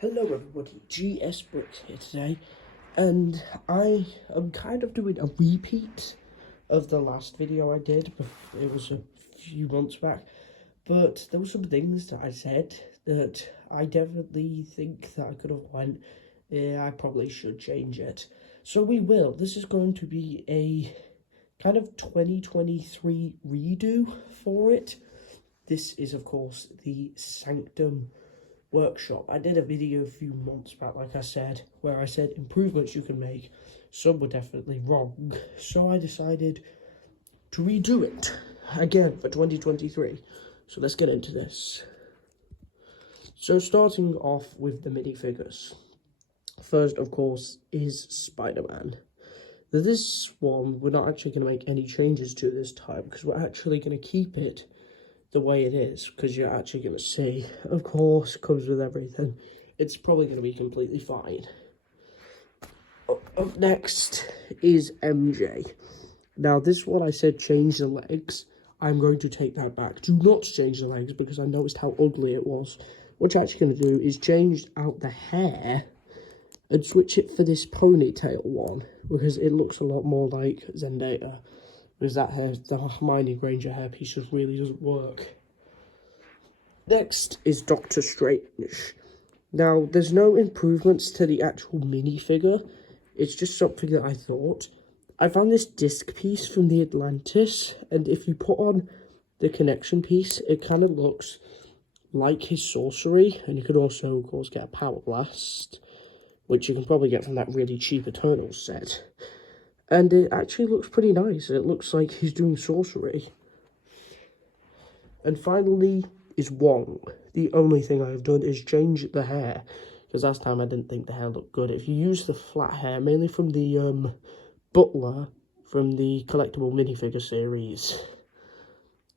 Hello everybody, GS Bricks here today, and I am kind of doing a repeat of the last video I did, but it was a few months back, but there were some things that I said that I definitely think that I could have went, I probably should change it. So we will. This is going to be a kind of 2023 redo for it. This is, of course, the Sanctum workshop. I did a video a few months back, like I said, where I said improvements you can make. Some were definitely wrong, so I decided to redo it again for 2023. So let's get into this. So starting off with the minifigures. First, of course, is Spider-Man. This one, we're not actually going to make any changes to this time, because we're actually going to keep it the way it is, because you're actually going to see, of course, comes with everything. It's probably going to be completely fine. Up next is MJ. Now, this one I said change the legs. I'm going to take that back. Do not change the legs, because I noticed how ugly it was. What you're actually going to do is change out the hair and switch it for this ponytail one, because it looks a lot more like Zendaya. Because that hair, the Hermione Granger hairpiece just really doesn't work. Next is Doctor Strange. Now, there's no improvements to the actual minifigure. It's just something that I thought. I found this disc piece from the Atlantis, and if you put on the connection piece, it kind of looks like his sorcery, and you could also, of course, get a power blast, which you can probably get from that really cheap Eternals set. And it actually looks pretty nice. It looks like he's doing sorcery. And finally is Wong. The only thing I've done is change the hair, because last time I didn't think the hair looked good. If you use the flat hair, mainly from the Butler from the collectible minifigure series.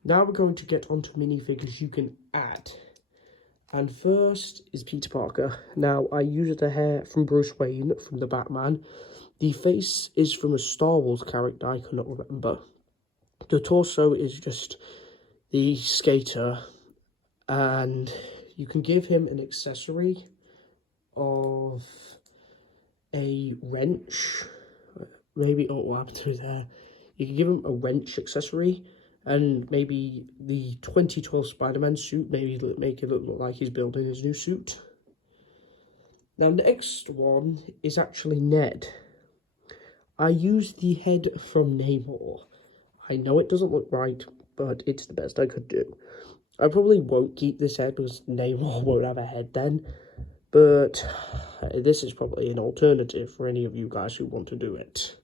Now we're going to get onto minifigures you can add. And first is Peter Parker. Now, I used the hair from Bruce Wayne from the Batman. The face is from a Star Wars character I cannot remember. The torso is just the skater, and you can give him an accessory of a wrench. Maybe, oh, what happened to there? You can give him a wrench accessory, and maybe the 2012 Spider-Man suit, maybe make it look like he's building his new suit. Now, next one is actually Ned. I used the head from Namor. I know it doesn't look right, but it's the best I could do. I probably won't keep this head because Namor won't have a head then, but this is probably an alternative for any of you guys who want to do it.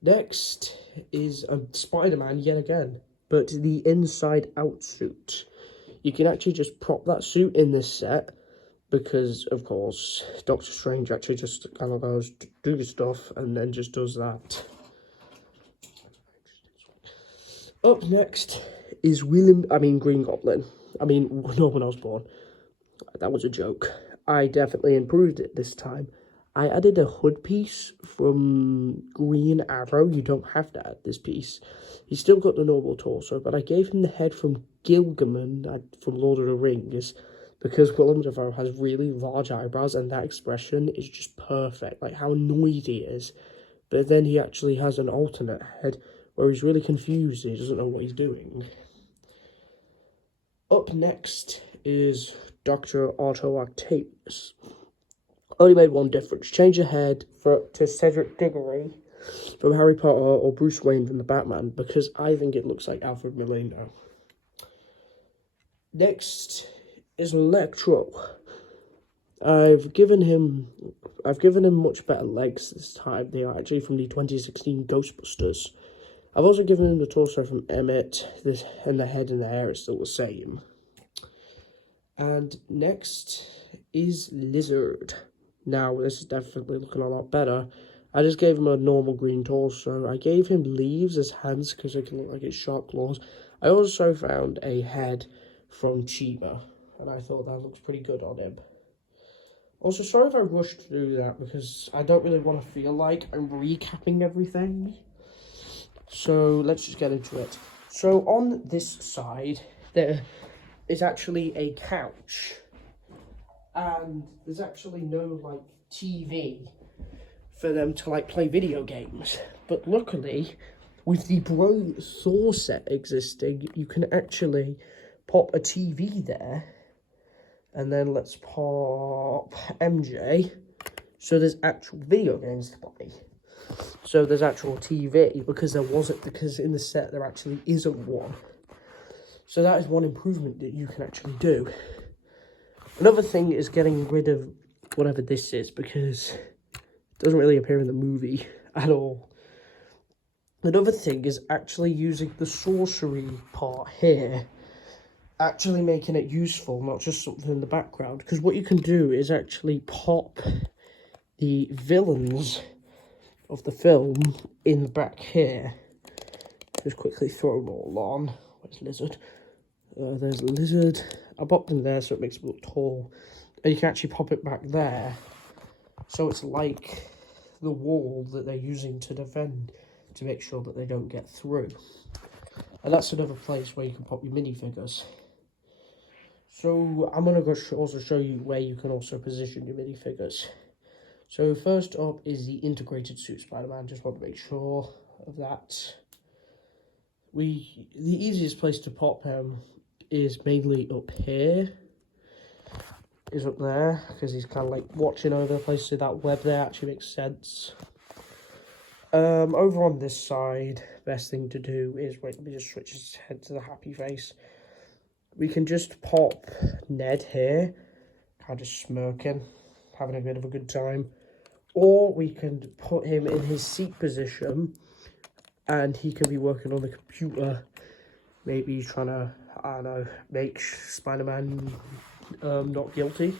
Next is Spider-Man yet again, but the inside-out suit. You can actually just prop that suit in this set, because, of course, Doctor Strange actually just kind of goes to do stuff and then just does that. Up next is Green Goblin. Norman Osborn. That was a joke. I definitely improved it this time. I added a hood piece from Green Arrow. You don't have to add this piece. He's still got the normal torso, but I gave him the head from Gilgamesh from Lord of the Rings, because Willem Dafoe has really large eyebrows, and that expression is just perfect, like how annoyed he is. But then he actually has an alternate head where he's really confused and he doesn't know what he's doing. Up next is Dr. Otto Octavius. Only made one difference. Change the head to Cedric Diggory from Harry Potter or Bruce Wayne from the Batman, because I think it looks like Alfred Molina. Next is Electro. I've given him much better legs this time. They are actually from the 2016 Ghostbusters. I've also given him the torso from Emmett, and the head and the hair is still the same. And next is Lizard. Now, this is definitely looking a lot better. I just gave him a normal green torso. I gave him leaves as hands because it can look like it's sharp claws. I also found a head from Chiba, and I thought that looks pretty good on him. Also, sorry if I rushed through that, because I don't really want to feel like I'm recapping everything. So, let's just get into it. So, on this side, there is actually a couch. and there's actually no like TV for them to like play video games. But luckily, with the Bro Thor set existing, you can actually pop a TV there, and then let's pop MJ. So there's actual video games to play. So there's actual TV, because in the set there actually isn't one. So that is one improvement that you can actually do. Another thing is getting rid of whatever this is, because it doesn't really appear in the movie at all. Another thing is actually using the sorcery part here, actually making it useful, not just something in the background. Because what you can do is actually pop the villains of the film in the back here. Just quickly throw them all on. Where's Lizard? There's Lizard. I popped him there so it makes it look tall. And you can actually pop it back there. So it's like the wall that they're using to defend, to make sure that they don't get through. And that's another place where you can pop your minifigures. So I'm going to also show you where you can also position your minifigures. So first up is the integrated suit Spider-Man. Just want to make sure of that. The easiest place to pop him is mainly up here. Is up there, because he's kind of like watching over the place, so that web there actually makes sense. Over on this side, best thing to do is, wait, let me just switch his head to the happy face. We can just pop Ned here, kind of smirking, having a bit of a good time. Or we can put him in his seat position, and he can be working on the computer. Maybe he's trying to, I don't know, make Spider-Man not guilty.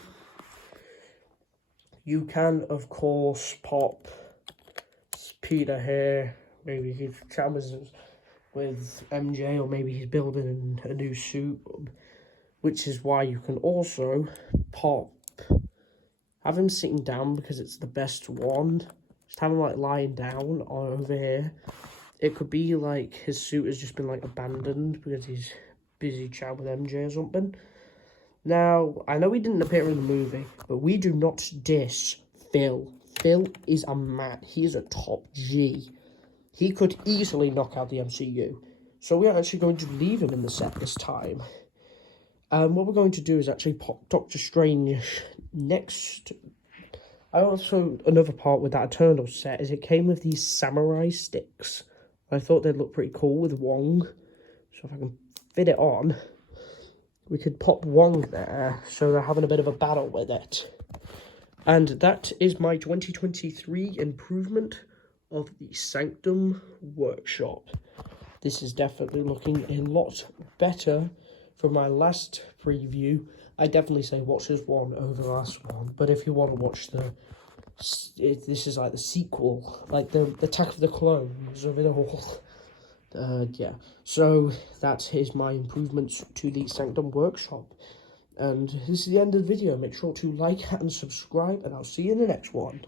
You can, of course, pop Peter here. Maybe he's chatting with MJ, or maybe he's building a new suit, which is why you can also have him sitting down, because it's the best one. Just have him like lying down or over here. It could be like his suit has just been like abandoned because he's busy chatting with MJ or something. Now, I know he didn't appear in the movie, but we do not diss Phil. Phil is a man. He is a top G. He could easily knock out the MCU. So we are actually going to leave him in the set this time. What we're going to do is actually pop Doctor Strange next. Another part with that Eternal set is it came with these samurai sticks. I thought they'd look pretty cool with Wong. So if I can fit it on, we could pop Wong there, so they're having a bit of a battle with it. And that is my 2023 improvement of the Sanctum workshop. This is definitely looking a lot better from my last preview. I definitely say watch this one over the last one, but if you want to watch this is like the sequel, like the Attack of the Clones of it all. Yeah, so that is my improvements to the Sanctum workshop. And this is the end of the video. Make sure to like and subscribe, and I'll see you in the next one.